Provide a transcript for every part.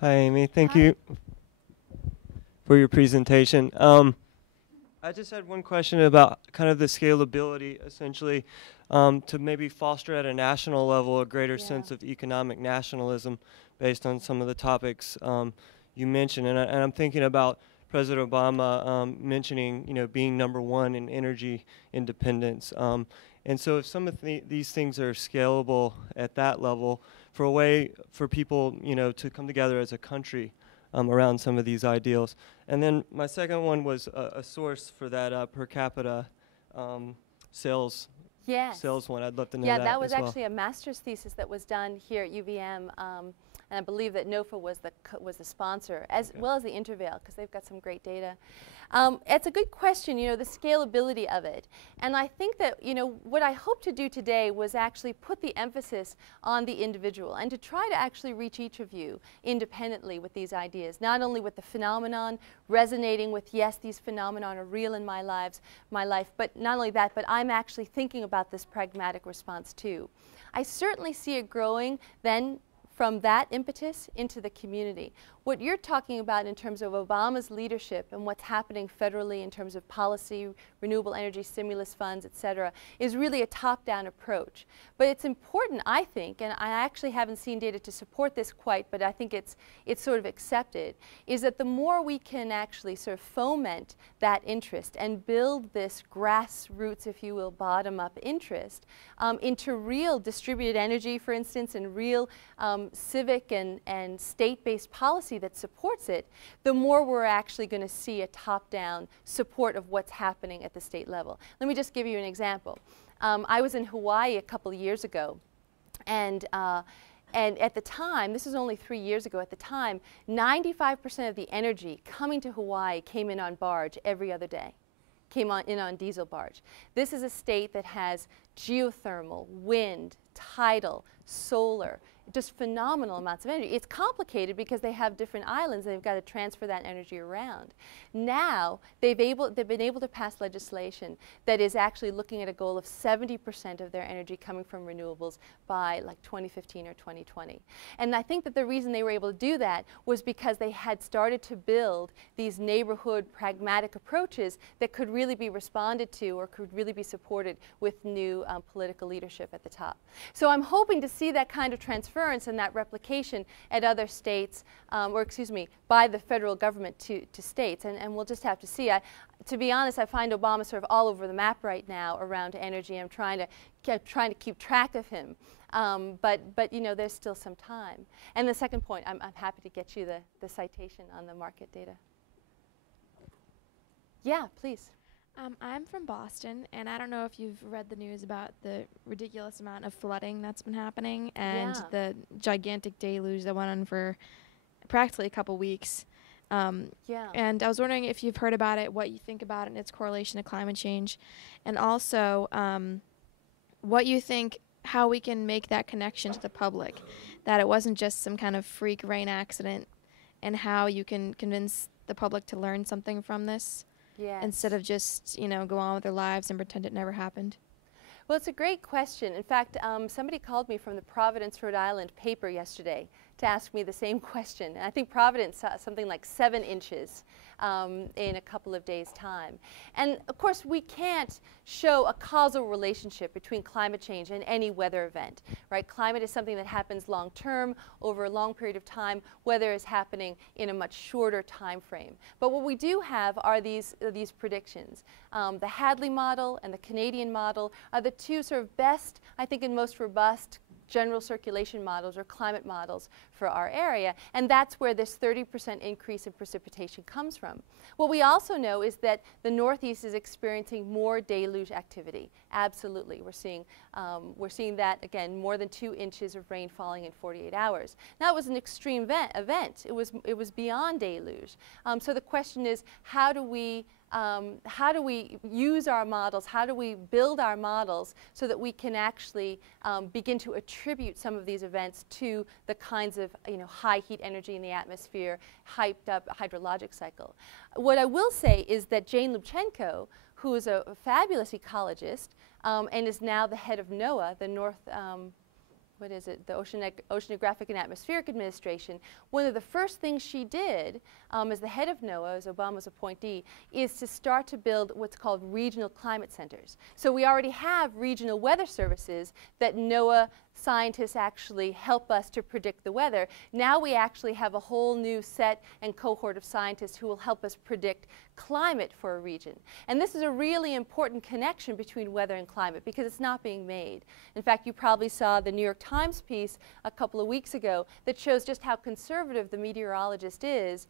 Hi, Amy. Thank Hi. you for your presentation. I just had one question about kind of the scalability, essentially, to maybe foster at a national level a greater Yeah. sense of economic nationalism based on some of the topics you mentioned. And I'm thinking about President Obama mentioning, being #1 in energy independence. And so if some of these things are scalable at that level, for a way for people, to come together as a country around some of these ideals. And then my second one was a source for that per capita sales Yes. sales one. I'd love to know Yeah, that that was as well. actually a master's thesis that was done here at UVM, and I believe that NOFA was the sponsor, as well as the Intervale, because they've got some great data. It's a good question, the scalability of it. And I think that, what I hope to do today was actually put the emphasis on the individual and to try to actually reach each of you independently with these ideas, not only with the phenomenon, resonating with, yes, these phenomena are real in my life, but not only that, but I'm actually thinking about this pragmatic response too. I certainly see it growing then from that impetus into the community. What you're talking about in terms of Obama's leadership and what's happening federally in terms of policy, renewable energy stimulus funds, et cetera, is really a top-down approach. But it's important, I think, and I actually haven't seen data to support this quite, but I think it's sort of accepted, is that the more we can actually sort of foment that interest and build this grassroots, if you will, bottom-up interest into real distributed energy, for instance, and real civic and state-based policy that supports it, the more we're actually going to see a top-down support of what's happening at the state level. Let me just give you an example. I was in Hawaii a couple of years ago, and at the time, this was only 3 years ago, at the time, 95% of the energy coming to Hawaii came in on barge every other day. Came in on diesel barge. This is a state that has geothermal, wind, tidal, solar, just phenomenal amounts of energy. It's complicated because they have different islands and they've got to transfer that energy around. Now, they've been able to pass legislation that is actually looking at a goal of 70% of their energy coming from renewables by like 2015 or 2020. And I think that the reason they were able to do that was because they had started to build these neighborhood pragmatic approaches that could really be responded to or could really be supported with new political leadership at the top. So I'm hoping to see that kind of transference and that replication at other states, or excuse me, by the federal government to states, and we'll just have to see. To be honest, I find Obama sort of all over the map right now around energy. I'm trying to keep track of him, but there's still some time. And the second point, I'm happy to get you the citation on the market data. Yeah, please. I'm from Boston, and I don't know if you've read the news about the ridiculous amount of flooding that's been happening and the gigantic deluge that went on for practically a couple weeks. And I was wondering if you've heard about it, what you think about it and its correlation to climate change, and also what you think, how we can make that connection to the public, that it wasn't just some kind of freak rain accident, and how you can convince the public to learn something from this. Yes. Instead of just, go on with their lives and pretend it never happened? Well, it's a great question. In fact, somebody called me from the Providence, Rhode Island paper yesterday to ask me the same question. And I think Providence saw something like 7 inches in a couple of days' time. And of course, we can't show a causal relationship between climate change and any weather event, right? Climate is something that happens long term, over a long period of time. Weather is happening in a much shorter time frame. But what we do have are these predictions. The Hadley model and the Canadian model are the two sort of best, I think, and most robust general circulation models or climate models for our area, and that's where this 30% increase in precipitation comes from. What we also know is that the Northeast is experiencing more deluge activity. Absolutely, we're seeing that again, more than 2 inches of rain falling in 48 hours. Now, it was an extreme event. It was beyond deluge. So the question is, how do we use our models? How do we build our models so that we can actually begin to attribute some of these events to the kinds of high heat energy in the atmosphere, hyped up hydrologic cycle? What I will say is that Jane Lubchenco, who is a fabulous ecologist and is now the head of NOAA, the what is it, the Oceanographic and Atmospheric Administration, one of the first things she did as the head of NOAA, as Obama's appointee, is to start to build what's called regional climate centers. So we already have regional weather services that NOAA scientists actually help us to predict the weather. Now we actually have a whole new set and cohort of scientists who will help us predict climate for a region. And this is a really important connection between weather and climate because it's not being made. In fact, you probably saw the New York Times piece a couple of weeks ago that shows just how conservative the meteorologist is.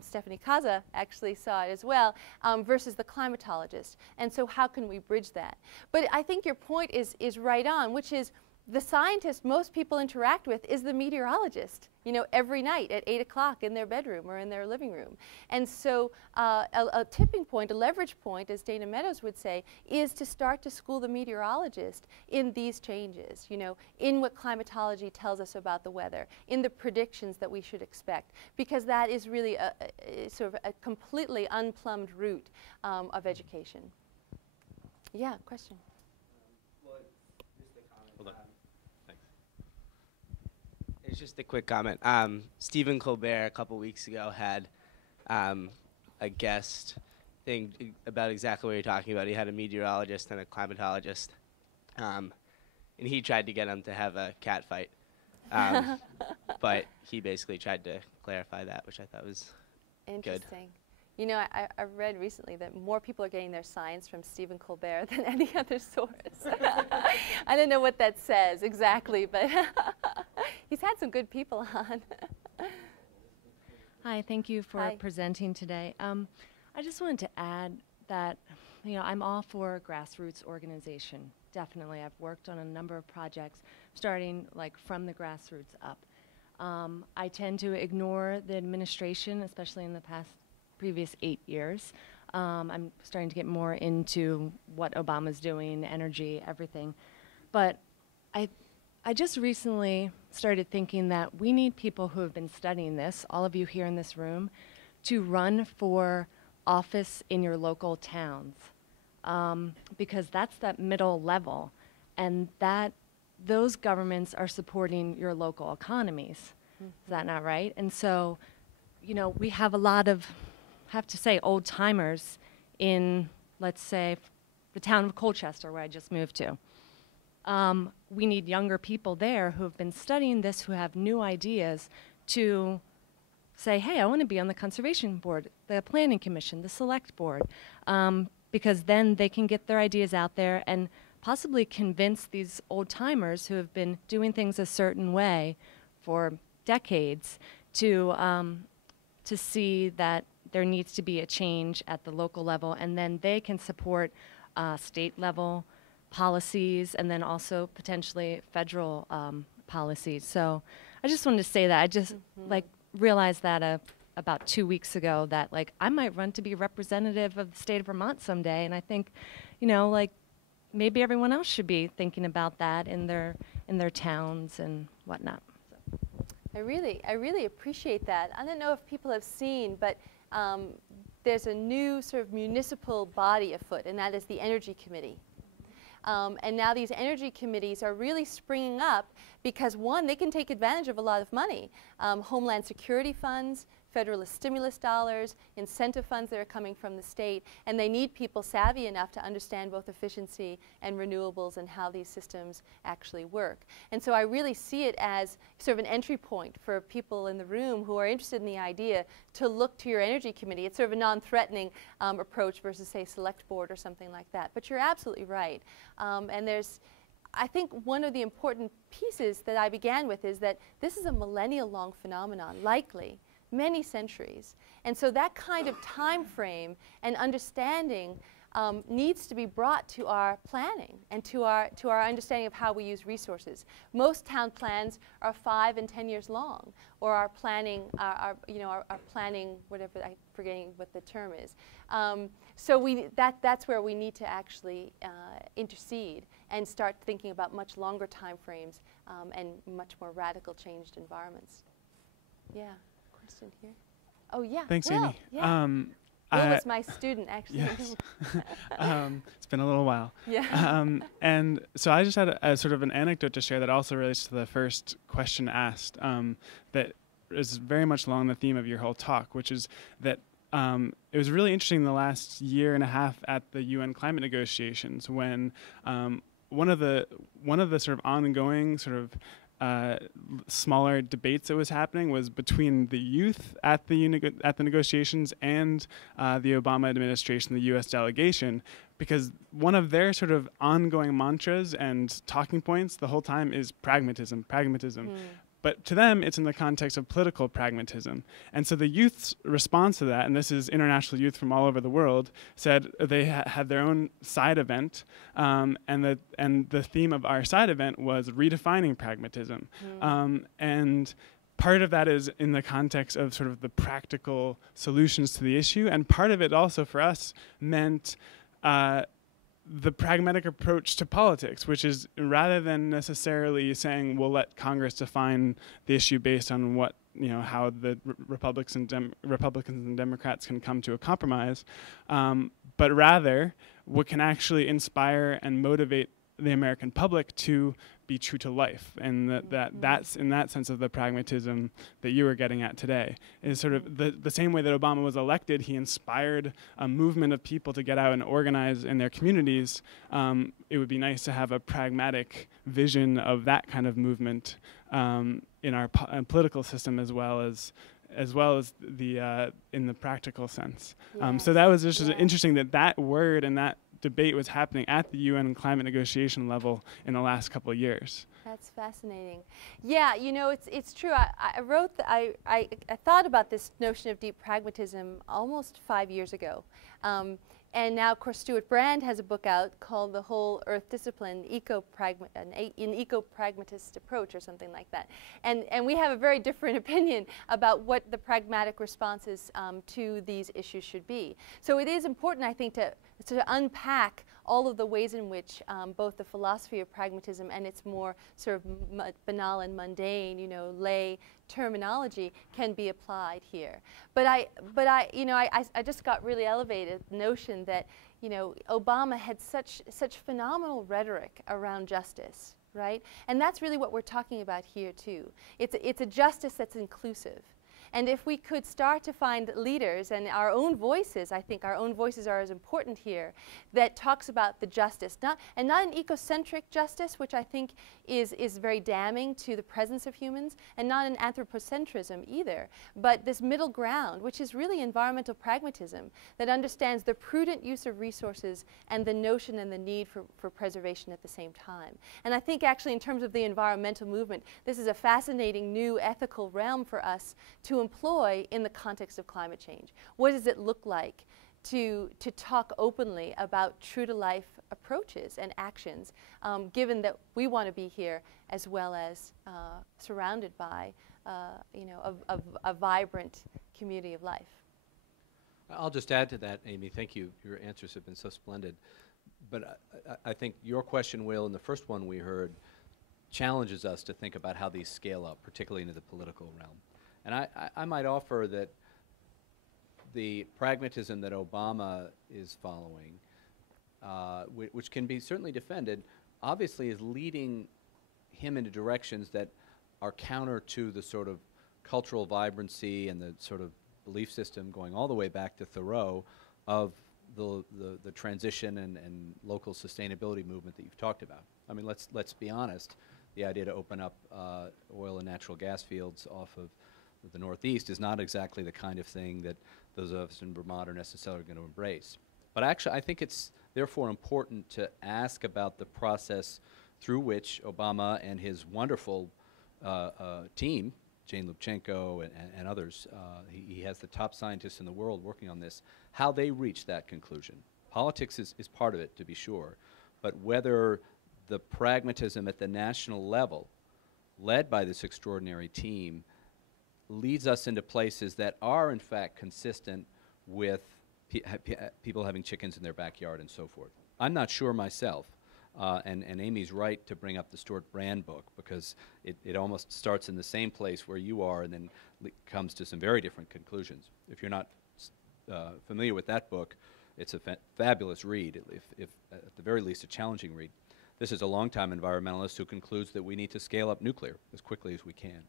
Stephanie Kaza actually saw it as well, versus the climatologist. And so how can we bridge that? But I think your point is right on, which is the scientist most people interact with is the meteorologist, you know, every night at 8 o'clock in their bedroom or in their living room. And so a tipping point, a leverage point, as Dana Meadows would say, is to start to school the meteorologist in these changes, you know, in what climatology tells us about the weather, in the predictions that we should expect, because that is really a sort of a completely unplumbed route of education. Yeah, question? It's just a quick comment. Stephen Colbert a couple weeks ago had a guest thing about exactly what you're talking about. He had a meteorologist and a climatologist, and he tried to get him to have a cat fight. But he basically tried to clarify that, which I thought was interesting. Good. You know, I've read recently that more people are getting their science from Stephen Colbert than any other source. I don't know what that says exactly, but he's had some good people on. Hi, thank you for Hi. presenting today. I just wanted to add that, you know, I'm all for grassroots organization. Definitely, I've worked on a number of projects starting like from the grassroots up. I tend to ignore the administration, especially in the previous 8 years. I'm starting to get more into what Obama's doing, energy, everything. But I just recently started thinking that we need people who have been studying this, all of you here in this room, to run for office in your local towns, because that's that middle level, and that those governments are supporting your local economies. Is that not right? And so, you know, we have a lot of, have to say, old timers in, let's say, the town of Colchester, where I just moved to. We need younger people there who have been studying this, who have new ideas to say, hey, I want to be on the Conservation Board, the Planning Commission, the Select Board, because then they can get their ideas out there and possibly convince these old timers who have been doing things a certain way for decades to see that there needs to be a change at the local level, and then they can support state level policies and then also potentially federal policies. So I just wanted to say that. I just like realized that about 2 weeks ago that like I might run to be representative of the state of Vermont someday, and I think, you know, like maybe everyone else should be thinking about that in their towns and whatnot. So. I really appreciate that. I don't know if people have seen, but there's a new sort of municipal body afoot, and that is the Energy Committee. And now these energy committees are really springing up because, one, they can take advantage of a lot of money. Homeland security funds, federalist stimulus dollars, incentive funds that are coming from the state, and they need people savvy enough to understand both efficiency and renewables and how these systems actually work. And so I really see it as sort of an entry point for people in the room who are interested in the idea to look to your energy committee. It's sort of a non-threatening approach versus, say, select board or something like that. But you're absolutely right. And there's, I think one of the important pieces that I began with is that this is a millennial-long phenomenon, likely many centuries. And so that kind of time frame and understanding needs to be brought to our planning and to our understanding of how we use resources. Most town plans are 5 and 10 years long, or our planning, our planning, whatever, I'm forgetting what the term is. So that's where we need to actually intercede and start thinking about much longer time frames and much more radical changed environments. Yeah. Here. Oh yeah. Thanks, Will, Amy. Yeah. Will was my student, actually. Yes. It's been a little while. Yeah. And so I just had a sort of an anecdote to share that also relates to the first question asked, that is very much along the theme of your whole talk, which is that it was really interesting the last year and a half at the UN climate negotiations when one of the sort of ongoing sort of smaller debates that was happening was between the youth at the negotiations and the Obama administration, the U.S. delegation, because one of their sort of ongoing mantras and talking points the whole time is pragmatism. But to them, it's in the context of political pragmatism. And so the youth's response to that, and this is international youth from all over the world, said they had their own side event, and the theme of our side event was redefining pragmatism. And part of that is in the context of sort of the practical solutions to the issue, and part of it also for us meant the pragmatic approach to politics, which is rather than necessarily saying we'll let Congress define the issue based on what, how the Republicans and Democrats can come to a compromise, but rather what can actually inspire and motivate the American public to be true to life, and that's in that sense of the pragmatism that you were getting at today. Is sort of the same way that Obama was elected, he inspired a movement of people to get out and organize in their communities. It would be nice to have a pragmatic vision of that kind of movement in our political system as well as the in the practical sense. Yes. So that was just interesting that word and that debate was happening at the UN climate negotiation level in the last couple of years. That's fascinating. Yeah, it's true. I thought about this notion of deep pragmatism almost 5 years ago. And now, of course, Stuart Brand has a book out called The Whole Earth Discipline, an eco-pragmatist approach or something like that. And we have a very different opinion about what the pragmatic responses to these issues should be. So it is important, I think, to unpack all of the ways in which both the philosophy of pragmatism and its more sort of banal and mundane, lay terminology can be applied here. But I just got really elevated the notion that, Obama had such phenomenal rhetoric around justice, right? And that's really what we're talking about here too. It's a justice that's inclusive. And if we could start to find leaders and our own voices, I think our own voices are as important here, that talks about the justice, not an ecocentric justice, which I think is very damning to the presence of humans, and not an anthropocentrism either, but this middle ground, which is really environmental pragmatism, that understands the prudent use of resources and the notion and the need for preservation at the same time. And I think actually in terms of the environmental movement, this is a fascinating new ethical realm for us to employ in the context of climate change. What does it look like to talk openly about true-to-life approaches and actions, given that we want to be here as well as surrounded by a vibrant community of life? I'll just add to that, Amy. Thank you. Your answers have been so splendid. But I think your question, Will, and the first one we heard, challenges us to think about how these scale up, particularly into the political realm. And I might offer that the pragmatism that Obama is following, which can be certainly defended, obviously is leading him into directions that are counter to the sort of cultural vibrancy and the sort of belief system going all the way back to Thoreau of the transition and local sustainability movement that you've talked about. I mean, let's be honest. The idea to open up oil and natural gas fields off of the Northeast is not exactly the kind of thing that those of us in Vermont are necessarily going to embrace. But actually, I think it's therefore important to ask about the process through which Obama and his wonderful team, Jane Lubchenco and others, he has the top scientists in the world working on this, how they reach that conclusion. Politics is part of it, to be sure, but whether the pragmatism at the national level, led by this extraordinary team, leads us into places that are in fact consistent with people having chickens in their backyard and so forth. I'm not sure myself, and Amy's right to bring up the Stuart Brand book, because it almost starts in the same place where you are and then comes to some very different conclusions. If you're not familiar with that book, it's a fabulous read, if at the very least a challenging read. This is a longtime environmentalist who concludes that we need to scale up nuclear as quickly as we can.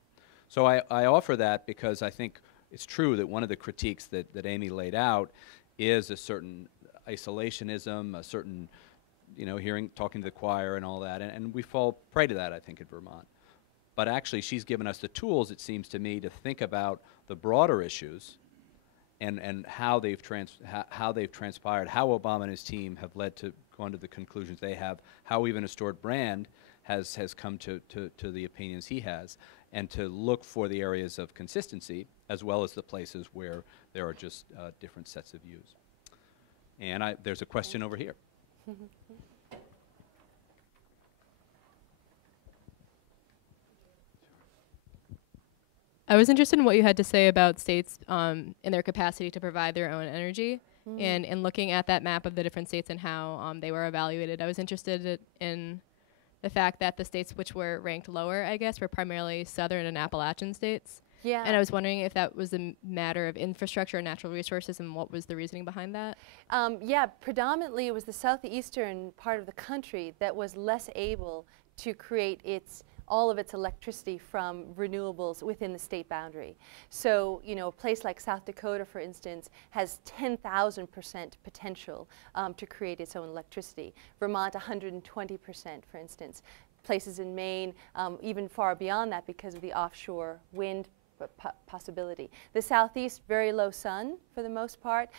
So I offer that because I think it's true that one of the critiques that Amy laid out is a certain isolationism, a certain, talking to the choir and all that, and we fall prey to that, I think, at Vermont. But actually, she's given us the tools, it seems to me, to think about the broader issues and how they've transpired, how Obama and his team have led to gone to the conclusions they have, how even a Stuart Brand has come to the opinions he has, and to look for the areas of consistency as well as the places where there are just different sets of views. And there's a question over here. I was interested in what you had to say about states in their capacity to provide their own energy, and looking at that map of the different states and how they were evaluated. I was interested in the fact that the states which were ranked lower, I guess, were primarily southern and Appalachian states. Yeah. And I was wondering if that was a matter of infrastructure and natural resources, and what was the reasoning behind that? Yeah, predominantly it was the southeastern part of the country that was less able to create all of its electricity from renewables within the state boundary. So, a place like South Dakota, for instance, has 10,000% potential to create its own electricity. Vermont, 120%, for instance. Places in Maine, even far beyond that because of the offshore wind possibility. The southeast, very low sun for the most part,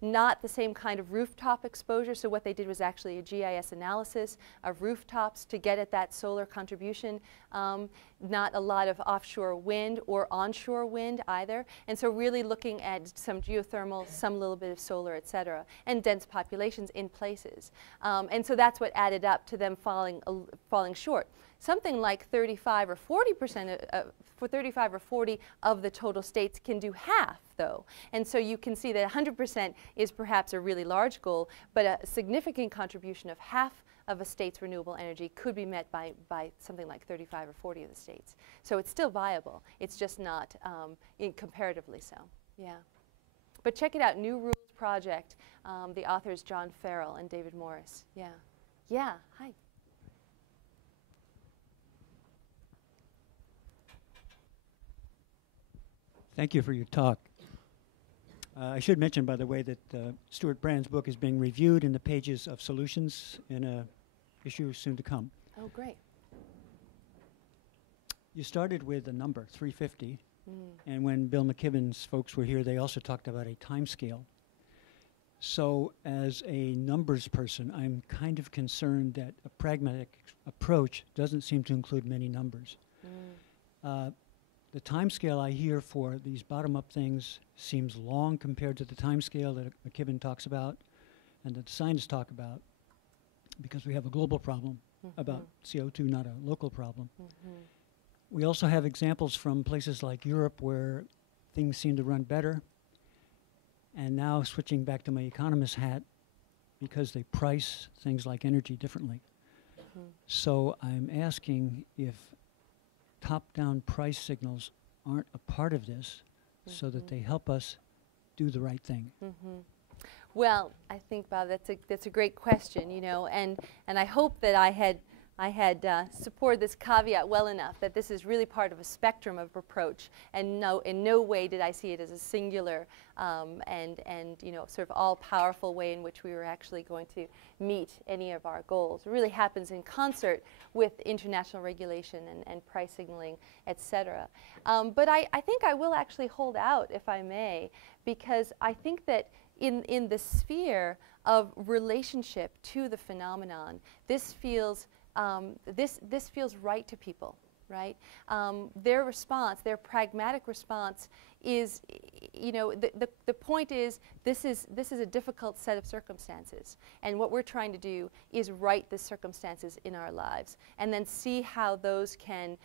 not the same kind of rooftop exposure, so what they did was actually a GIS analysis of rooftops to get at that solar contribution. Not a lot of offshore wind or onshore wind either, and so really looking at some geothermal, some little bit of solar, et cetera, and dense populations in places. And so that's what added up to them falling short. Something like 35 or 40% for 35 or 40 of the total states can do half, though. And so you can see that 100% is perhaps a really large goal, but a significant contribution of half of a state's renewable energy could be met by something like 35 or 40 of the states. So it's still viable. It's just not comparatively so. Yeah. But check it out, New Rules Project. The authors John Farrell and David Morris. Yeah. Yeah. Hi. Thank you for your talk. I should mention, by the way, that Stuart Brand's book is being reviewed in the pages of Solutions in an issue soon to come. Oh, great. You started with a number, 350, and when Bill McKibben's folks were here, they also talked about a time scale. So as a numbers person, I'm kind of concerned that a pragmatic approach doesn't seem to include many numbers. The time scale I hear for these bottom-up things seems long compared to the time scale that McKibben talks about and that the scientists talk about, because we have a global problem about CO2, not a local problem. We also have examples from places like Europe where things seem to run better, and now switching back to my economist hat, because they price things like energy differently. So I'm asking if top-down price signals aren't a part of this so that they help us do the right thing. Well, I think, Bob, that's a great question, and I hope that I had supported this caveat well enough that this is really part of a spectrum of approach, and in no way did I see it as a singular and sort of all-powerful way in which we were actually going to meet any of our goals. It really happens in concert with international regulation and price signaling, et cetera. But I think I will actually hold out, if I may, because I think that in the sphere of relationship to the phenomenon, this feels this feels right to people, right? Their response, their pragmatic response is, the point is this is a difficult set of circumstances, and what we're trying to do is right the circumstances in our lives, and then see how those can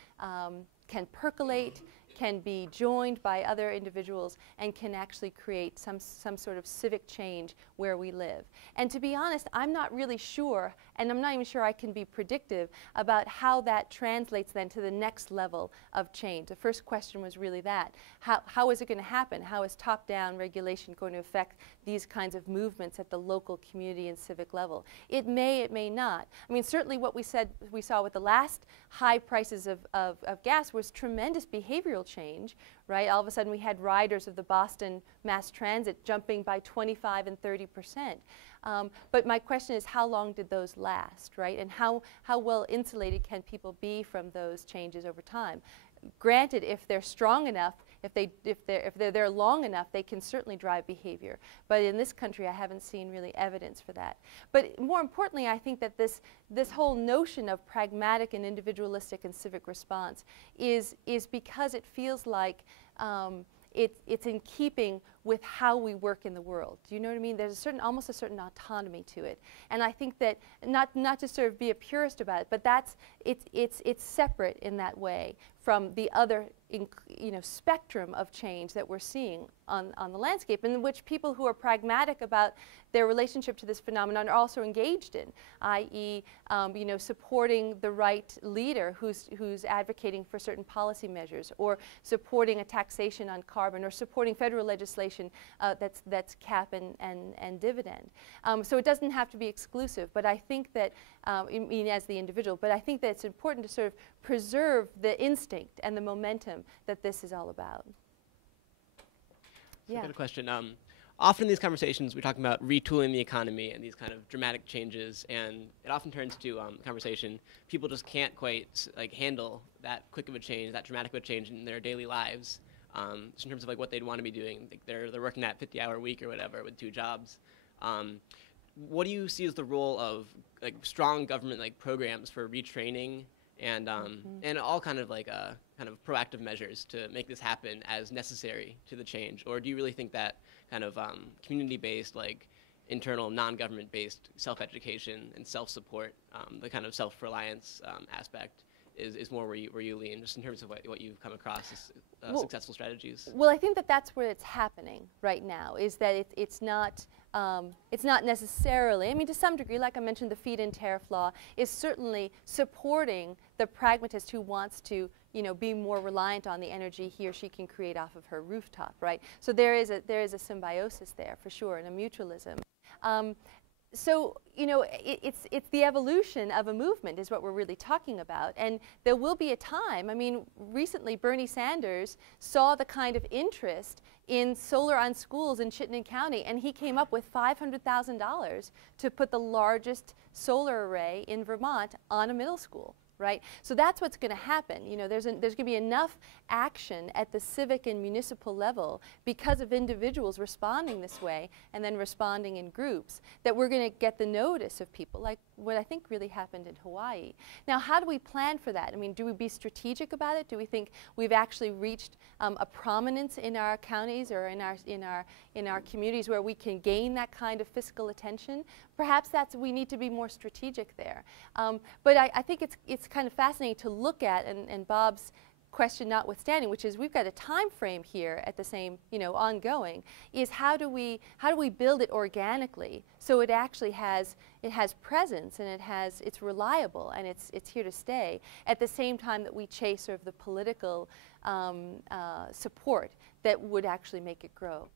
percolate, can be joined by other individuals and can actually create some sort of civic change where we live. And to be honest, I'm not really sure, and I'm not even sure I can be predictive about how that translates then to the next level of change. The first question was really that. How is it going to happen? How is top-down regulation going to affect these kinds of movements at the local community and civic level? It may not. I mean, certainly what we saw with the last high prices of gas was tremendous behavioral change, right? All of a sudden we had riders of the Boston mass transit jumping by 25 and 30%. But my question is, how long did those last, right? And how well insulated can people be from those changes over time? Granted, if they're strong enough, if they're there long enough, they can certainly drive behavior. But in this country, I haven't seen really evidence for that. But more importantly, I think that this whole notion of pragmatic and individualistic and civic response is because it feels like it's in keeping with how we work in the world. Do you know what I mean? There's almost a certain autonomy to it. And I think that not to sort of be a purist about it, but it's separate in that way from the other spectrum of change that we're seeing on the landscape, in which people who are pragmatic about their relationship to this phenomenon are also engaged in, i.e., supporting the right leader who's advocating for certain policy measures, or supporting a taxation on carbon, or supporting federal legislation that's cap and dividend. So it doesn't have to be exclusive, but I think that, as the individual, but I think that it's important to sort of preserve the instinct and the momentum that this is all about. So I've got a question. Often in these conversations, we're talking about retooling the economy and these kind of dramatic changes, and it often turns to a conversation. People just can't quite handle that quick of a change, that dramatic of a change in their daily lives. Just in terms of what they'd want to be doing. They're working that 50-hour week or whatever with 2 jobs. What do you see as the role of strong government programs for retraining and all kind of proactive measures to make this happen as necessary to the change? Or do you really think that kind of community-based, internal, non-government-based self-education and self-support, the kind of self-reliance aspect, is more where you lean, just in terms of what you've come across as successful strategies? Well, I think that that's where it's happening right now, is that it's not necessarily, I mean, to some degree, like I mentioned, the feed-in tariff law is certainly supporting the pragmatist who wants to be more reliant on the energy he or she can create off of her rooftop, right? So there is a symbiosis there, for sure, and a mutualism. So, it's the evolution of a movement is what we're really talking about. And there will be a time, I mean, recently Bernie Sanders saw the kind of interest in solar on schools in Chittenden County, and he came up with $500,000 to put the largest solar array in Vermont on a middle school. Right? So that's what's going to happen. There's going to be enough action at the civic and municipal level because of individuals responding this way and then responding in groups that we're going to get the notice of people, like what I think really happened in Hawaii. Now, how do we plan for that? I mean, do we be strategic about it? Do we think we've actually reached a prominence in our counties or in our communities where we can gain that kind of fiscal attention? Perhaps we need to be more strategic there. But I think it's kind of fascinating to look at, and Bob's question notwithstanding, which is we've got a time frame here at the same, ongoing, is how do we build it organically so it actually has presence and it's reliable and it's here to stay at the same time that we chase sort of the political support that would actually make it grow.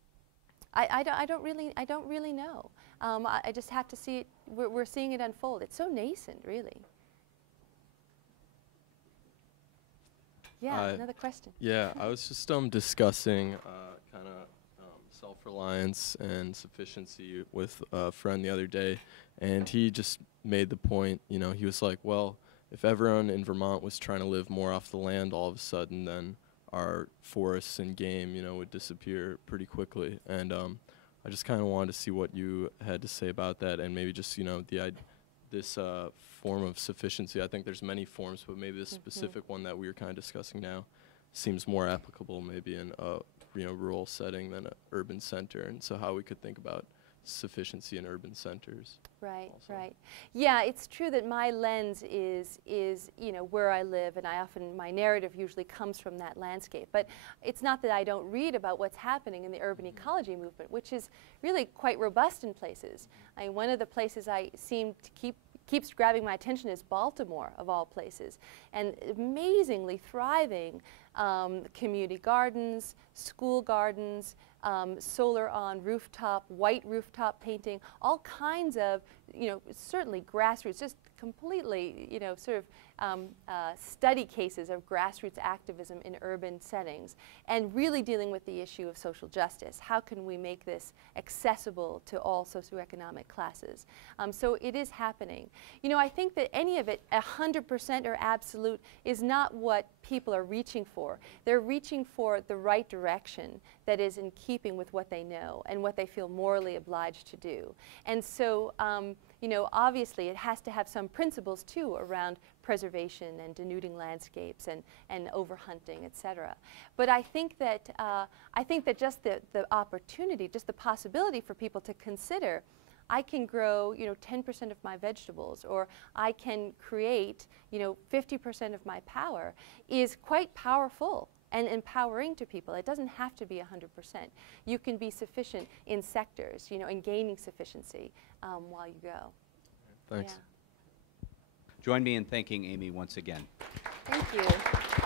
I don't really know. I just have to see it. We're seeing it unfold. It's so nascent, really. Yeah, another question. Yeah, I was just discussing kind of self-reliance and sufficiency with a friend the other day, and he just made the point, he was like, well, if everyone in Vermont was trying to live more off the land all of a sudden, then our forests and game, would disappear pretty quickly. And I just kind of wanted to see what you had to say about that, and maybe just, this form of sufficiency. I think there's many forms, but maybe this specific one that we were kind of discussing now seems more applicable maybe in a rural setting than an urban center, and so how we could think about sufficiency in urban centers. Right, also. right. Yeah, it's true that my lens is you know, where I live, and my narrative usually comes from that landscape. But it's not that I don't read about what's happening in the urban ecology movement, which is really quite robust in places. I mean, one of the places I seem to keeps grabbing my attention is Baltimore, of all places, and amazingly thriving community gardens, school gardens, solar on rooftop, white rooftop painting, all kinds of, you know, certainly grassroots, just completely, you know, sort of study cases of grassroots activism in urban settings, and really dealing with the issue of social justice. How can we make this accessible to all socioeconomic classes? So it is happening. You know, I think that any of it, 100% or absolute, is not what people are reaching for. They're reaching for the right direction that is in keeping with what they know and what they feel morally obliged to do. And so, you know, obviously it has to have some principles too around preservation and denuding landscapes and overhunting, et cetera. But I think that just the opportunity, just the possibility for people to consider, I can grow, you know, 10% of my vegetables, or I can create, you know, 50% of my power, is quite powerful and empowering to people. It doesn't have to be 100%. You can be sufficient in sectors, you know, and gaining sufficiency while you go. Thanks. Yeah. Join me in thanking Amy once again. Thank you.